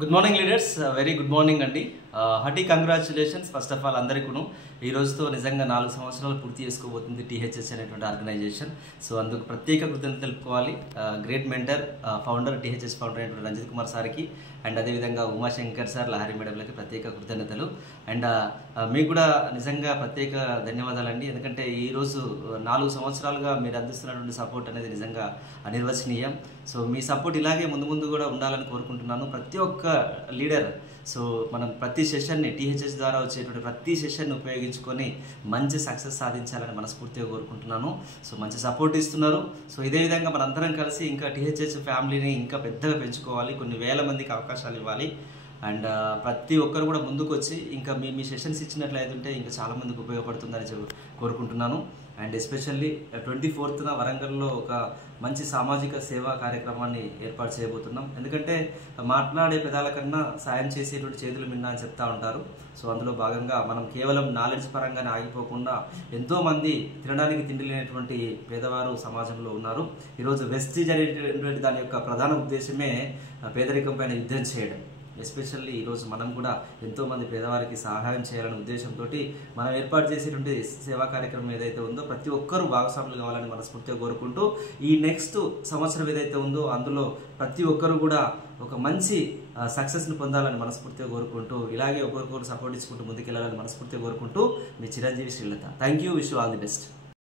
Good morning leaders, very good morning అండి. Hearty congratulations first of all అందరికీ. ఈ రోజుతో నిజంగా 4 సంవత్సరాలు పూర్తి చేసుకోబోతుంది టీహెచ్ఎస్ అనేటువంటి ఆర్గనైజేషన్. సో అందుకు ప్రత్యేక కృతజ్ఞతలు తెలుపుకోవాలి great mentor founder THS founder అయినటువంటి రంజిత్ కుమార్ సార్కి, అండ్ అదేవిధంగా ఉమాశంకర్ సార్, లహరి మేడంలకి ప్రత్యేక కృతజ్ఞతలు. అండ్ మీకు కూడా నిజంగా ప్రత్యేక ధన్యవాదాలండి. ఎందుకంటే ఈరోజు 4 సంవత్సరాలుగా మీరు అందిస్తున్నటువంటి సపోర్ట్ అనేది నిజంగా అనిర్వచనీయం. సో మీ సపోర్ట్ ఇలాగే ముందు ముందు కూడా ఉండాలని కోరుకుంటున్నాను. ప్రతి ఒక్క లీడర్ సో మనం ప్రతి సెషన్ని టీహెచ్ఎస్ ద్వారా వచ్చేటువంటి ప్రతి సెషన్ని ఉపయోగించుకొని మంచి సక్సెస్ సాధించాలని మనస్ఫూర్తిగా కోరుకుంటున్నాను. సో మంచి సపోర్ట్ ఇస్తున్నారు. సో ఇదే విధంగా మనందరం కలిసి ఇంకా టీహెచ్ఎస్ ఫ్యామిలీని ఇంకా పెద్దగా పెంచుకోవాలి, కొన్ని వేల మందికి అవకాశాలు ఇవ్వాలి. అండ్ ప్రతి ఒక్కరు కూడా ముందుకు వచ్చి ఇంకా మీ సెషన్స్ ఇచ్చినట్లయితే ఇంకా చాలామందికి ఉపయోగపడుతుందని కోరుకుంటున్నాను. అండ్ ఎస్పెషల్లీ 24th వరంగల్లో ఒక మంచి సామాజిక సేవా కార్యక్రమాన్ని ఏర్పాటు చేయబోతున్నాం. ఎందుకంటే మాట్లాడే పెదాల కన్నా సాయం చేసేటువంటి చేతులు మిన్నా అని చెప్తా ఉంటారు. సో అందులో భాగంగా మనం కేవలం నాలెడ్జ్ పరంగానే ఆగిపోకుండా ఎంతోమంది తినడానికి తిండి లేనటువంటి పేదవారు సమాజంలో ఉన్నారు. ఈరోజు వెస్టీజ్ అనేటువంటి దాని యొక్క ప్రధాన ఉద్దేశమే పేదరికం పైన యుద్ధం చేయడం. ఎస్పెషల్లీ ఈరోజు మనం కూడా ఎంతోమంది పేదవారికి సహాయం చేయాలనే ఉద్దేశంతో మనం ఏర్పాటు చేసేటువంటి సేవా కార్యక్రమం ఏదైతే ఉందో ప్రతి ఒక్కరూ భాగస్వాములు కావాలని మనస్ఫూర్తిగా కోరుకుంటూ ఈ నెక్స్ట్ సంవత్సరం ఏదైతే ఉందో అందులో ప్రతి ఒక్కరు కూడా ఒక మంచి సక్సెస్ని పొందాలని మనస్ఫూర్తిగా కోరుకుంటూ ఇలాగే ఒకరికొకరు సపోర్ట్ ఇచ్చుకుంటూ ముందుకెళ్లాలని మనస్ఫూర్తిగా కోరుకుంటూ మీ చిరంజీవి Srilatha. Thank you, wish you all the best.